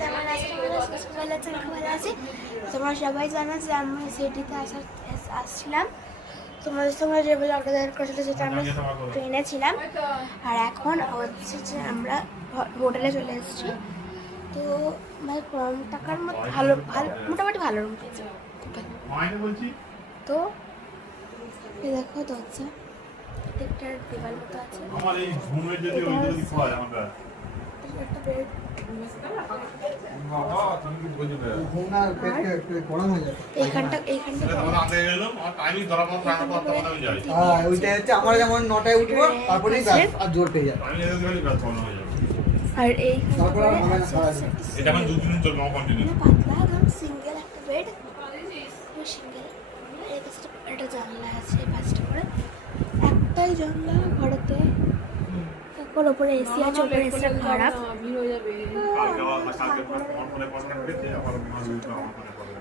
কেমন আছে? ভালো আছে, ভালো আছে। তোমরা সবাই জানো যে আমি সিটিতে আসছিলাম তোমাদের সঙ্গে যে ব্লগটা দেখা করেছিল, যেটা আমরা ট্রেনে ছিলাম। আর এখন হচ্ছে যে আমরা হোটেলে চলে এসেছি। তো ভাই কম টাকার মধ্যে ভালো ভালো মোটামুটি ভালো রুম পেয়েছি। তো এই দেখো দরজা, একটা দেওয়াল মতো আছে, একটা বেড। আমরা যেমন 9টায় উঠবো তারপরে আর জোর পেয়ে যাবে। আর এই এটা মানে 2 দিনের জন্য কন্টিনিউ পাতলা একদম সিঙ্গেল একটা বেড, সিঙ্গেল। এই পাশে একটা জানলা আছে, এই পাশটা করে একটাই জানলা ঘরেতে। তারপর ওপরে এসি আছে, ওপরে এসিটা খারাপ।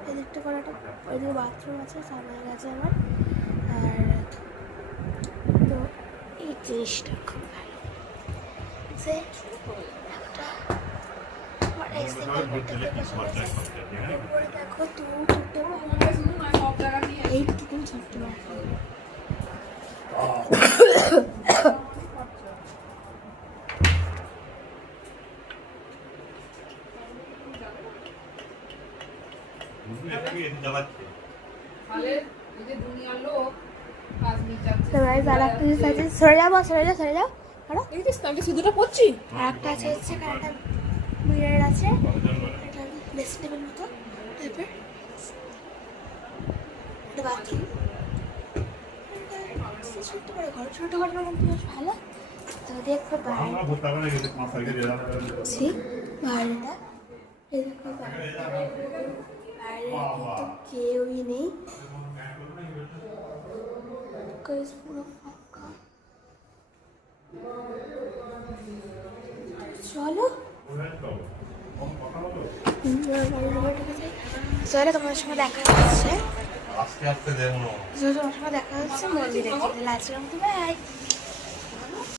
এদিকটা করাটা, ওইদিকে বাথরুম আছে, সামনে গেছে আমার। আর তো এই জিনিসটা খুব ভালো যে একটা দেখো এইটুকু ছোট্ট সরে যাবো, সরে যাও, সরে যাও। শুধুটা পড়ছি। আর একটা আছে হচ্ছে একটা মিরর আছে, এটা বেসিন টেবিল মতো টাইপের, একটা বাথরুম। ছোট্ট করে ঘর, ছোট ঘরের মধ্যে বেশ ভালো। তো দেখো বাইরেটা, এই দেখো বাইরে কিন্তু কেউই নেই, পুরো ফাঁকা। চলো চলো তোমার সঙ্গে দেখা হচ্ছে, আস্তে আস্তে দেখো তোমার সঙ্গে দেখা হচ্ছে মন্দিরে। Last by.